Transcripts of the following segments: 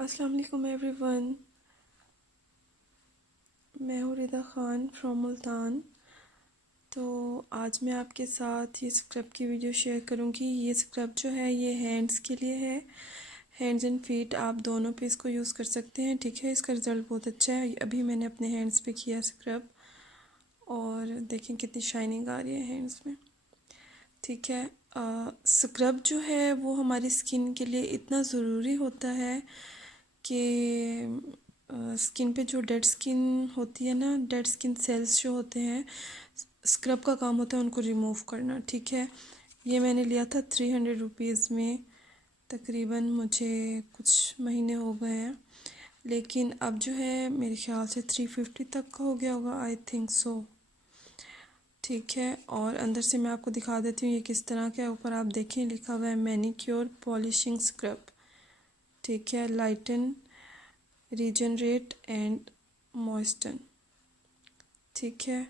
अस्सलाम वालेकुम एवरीवन। मैं हूँ रिदा ख़ान फ्रॉम मुल्तान। तो आज मैं आपके साथ ये स्क्रब की वीडियो शेयर करूँगी। ये स्क्रब जो है ये हैंड्स के लिए है। हैंड्स एंड फीट आप दोनों पे इसको यूज़ कर सकते हैं। ठीक है, इसका रिज़ल्ट बहुत अच्छा है। अभी मैंने अपने हैंड्स पे किया स्क्रब और देखें कितनी शाइनिंग आ रही है हैंड्स में। ठीक है, स्क्रब जो है वो हमारी स्किन के लिए इतना ज़रूरी होता है कि स्किन पे जो डेड स्किन होती है ना, डेड स्किन सेल्स जो होते हैं, स्क्रब का काम होता है उनको रिमूव करना। ठीक है, ये मैंने लिया था 300 रुपीज़ में। तकरीबन मुझे कुछ महीने हो गए हैं, लेकिन अब जो है मेरे ख्याल से 350 तक का हो गया होगा, आई थिंक सो। ठीक है, और अंदर से मैं आपको दिखा देती हूँ ये किस तरह का है। ऊपर आप देखें लिखा हुआ है मैनीक्योर पॉलिशिंग स्क्रब। ठीक है, लाइटन, रीजनरेट एंड मॉइस्टन। ठीक है,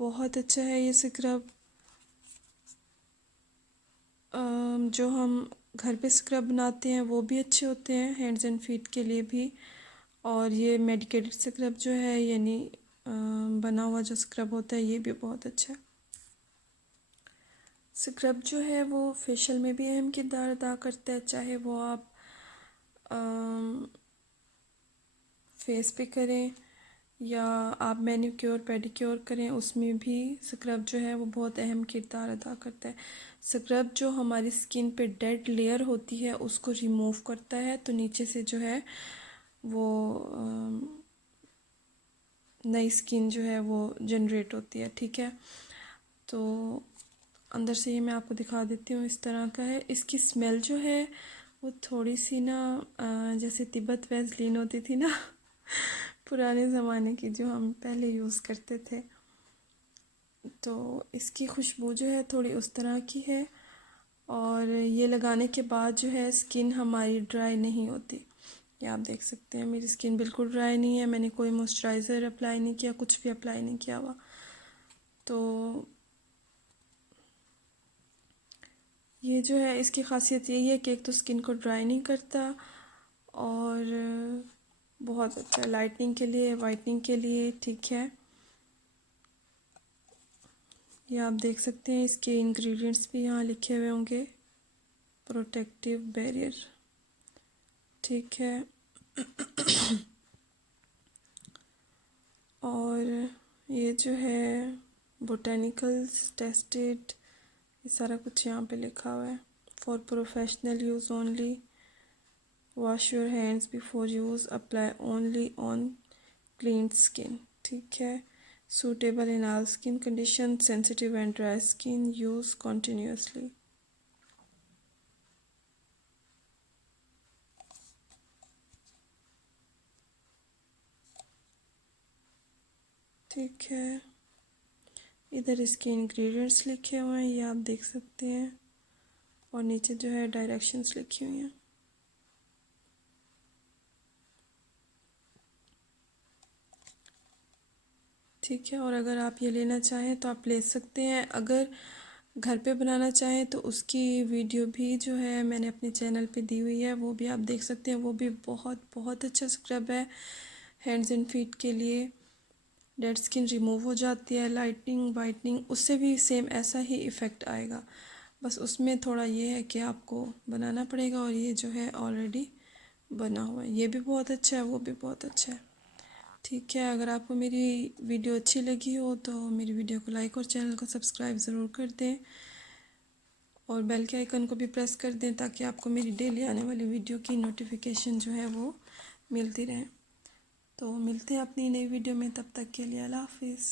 बहुत अच्छा है ये स्क्रब। जो हम घर पे स्क्रब बनाते हैं वो भी अच्छे होते हैं हैंड्स एंड फीट के लिए भी। और ये मेडिकेटेड स्क्रब जो है, यानी बना हुआ जो स्क्रब होता है, ये भी बहुत अच्छा है। स्क्रब जो है वो फेशियल में भी अहम किरदार अदा करता है, चाहे वो आप फेस पे करें या आप मैनीक्योर पेडिक्योर करें, उसमें भी स्क्रब जो है वो बहुत अहम किरदार अदा करता है। स्क्रब जो हमारी स्किन पे डेड लेयर होती है उसको रिमूव करता है, तो नीचे से जो है वो नई स्किन जो है वो जनरेट होती है। ठीक है, तो अंदर से ये मैं आपको दिखा देती हूँ, इस तरह का है। इसकी स्मेल जो है वो थोड़ी सी ना जैसे तिब्बत वैसलीन होती थी ना पुराने ज़माने की जो हम पहले यूज़ करते थे, तो इसकी खुशबू जो है थोड़ी उस तरह की है। और ये लगाने के बाद जो है स्किन हमारी ड्राई नहीं होती। ये आप देख सकते हैं मेरी स्किन बिल्कुल ड्राई नहीं है। मैंने कोई मॉइस्चराइज़र अप्लाई नहीं किया, कुछ भी अप्लाई नहीं किया हुआ। तो ये जो है इसकी खासियत यही है कि एक तो स्किन को ड्राई नहीं करता और बहुत अच्छा लाइटनिंग के लिए, वाइटनिंग के लिए। ठीक है, ये आप देख सकते हैं इसके इंग्रेडिएंट्स भी यहाँ लिखे हुए होंगे। Protective barrier. ठीक है और ये जो है बोटेनिकल्स टेस्टेड, ये सारा कुछ यहाँ पे लिखा हुआ है। For professional use only, wash your hands before use, apply only on clean skin. ठीक है, suitable in all skin condition, sensitive and dry skin, use continuously. ठीक है, इधर इसके इंग्रेडिएंट्स लिखे हुए हैं, ये आप देख सकते हैं, और नीचे जो है डायरेक्शंस लिखी हुई हैं। ठीक है, और अगर आप ये लेना चाहें तो आप ले सकते हैं। अगर घर पे बनाना चाहें तो उसकी वीडियो भी जो है मैंने अपने चैनल पे दी हुई है, वो भी आप देख सकते हैं। वो भी बहुत बहुत अच्छा स्क्रब है हैंड्स एंड फीट के लिए। डेड स्किन रिमूव हो जाती है, लाइटनिंग वाइटनिंग उससे भी सेम ऐसा ही इफ़ेक्ट आएगा। बस उसमें थोड़ा ये है कि आपको बनाना पड़ेगा, और ये जो है ऑलरेडी बना हुआ है। ये भी बहुत अच्छा है, वो भी बहुत अच्छा है। ठीक है, अगर आपको मेरी वीडियो अच्छी लगी हो तो मेरी वीडियो को लाइक और चैनल को सब्सक्राइब ज़रूर कर दें, और बेल के आइकन को भी प्रेस कर दें ताकि आपको मेरी डेली आने वाली वीडियो की नोटिफिकेशन जो है वो मिलती रहे। तो मिलते हैं अपनी नई वीडियो में, तब तक के लिए अल्लाह हाफिज़।